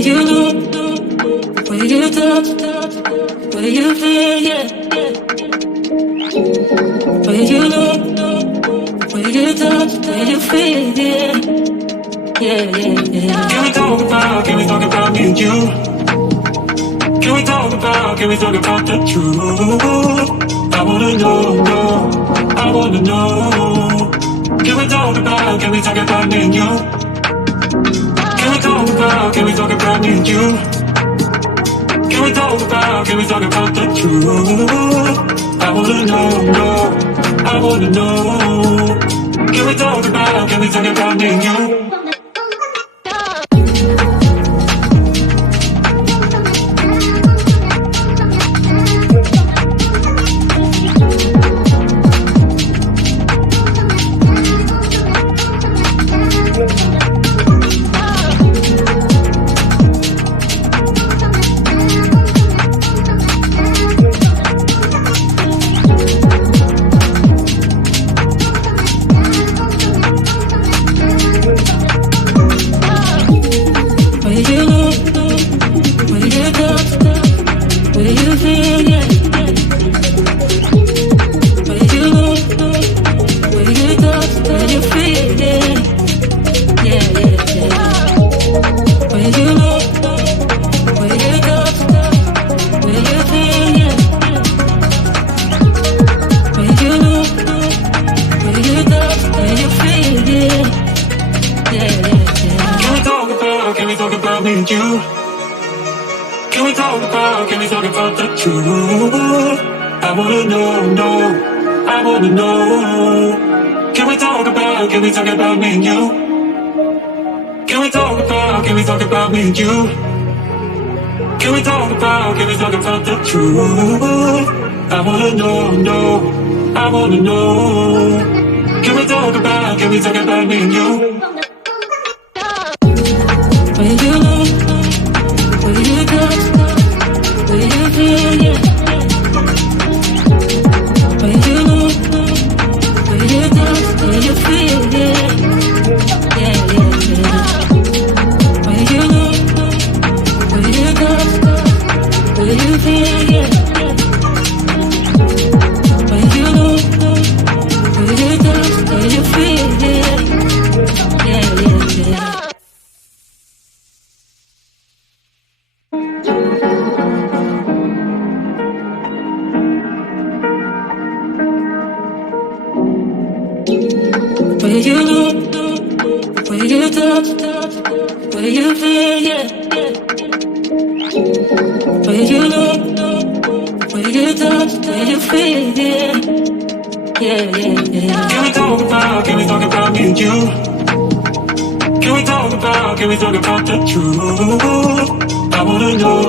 you look, where you touch, where you feel, yeah. Where you look, where you touch, where you feel, yeah. Yeah. Can we talk about me and you? Can we talk about the truth? I wanna know, I wanna know. Can we talk about me and you? Can we talk about me and you? Can we talk about the truth? I wanna know, I wanna know. Can we talk about me and you? Can we talk about the truth? I wanna know, I wanna know. Can we talk about me and you? Can we talk about me and you? Can we talk about the truth? I wanna know, I wanna know. Can we talk about me and you? When you look, when you touch, when you feel, yeah. When you look, when you touch, when you feel, yeah. When you look, when you touch, when you feel, yeah. When you look, when you touch, when you feel, yeah. Where you look, where you touch, where you feel, yeah. Where you look, where you touch, where you feel, yeah. Can we talk about me and you? Can we talk about the truth? I wanna know,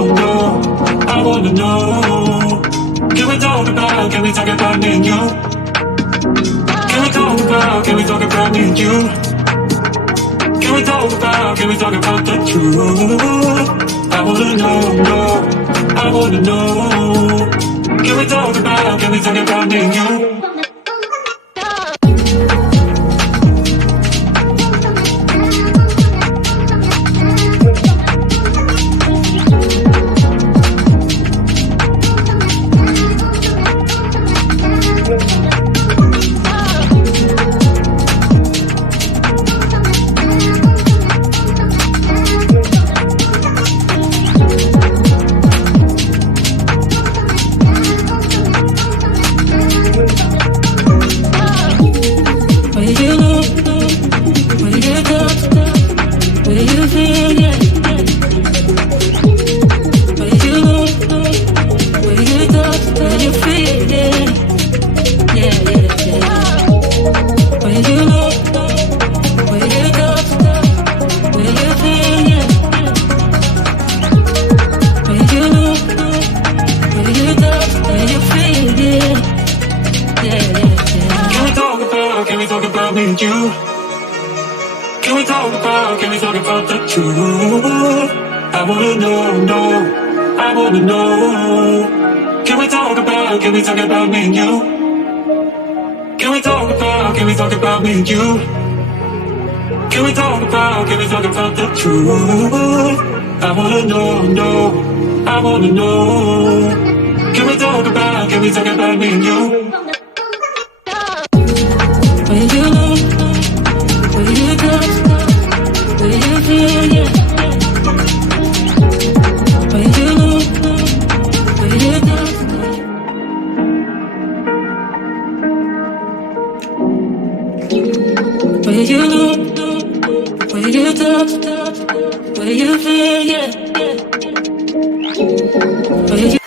I wanna know. Can we talk about me and you? Can we talk about me and you? Can we talk about the truth? I wanna know, I wanna know. Can we talk about me and you? I wanna know, know, I wanna know. Can we talk about me and you? When you know, when you touch, when you feel, yeah. When you know, when you touch. When you know, when you touch, when you feel, yeah. When you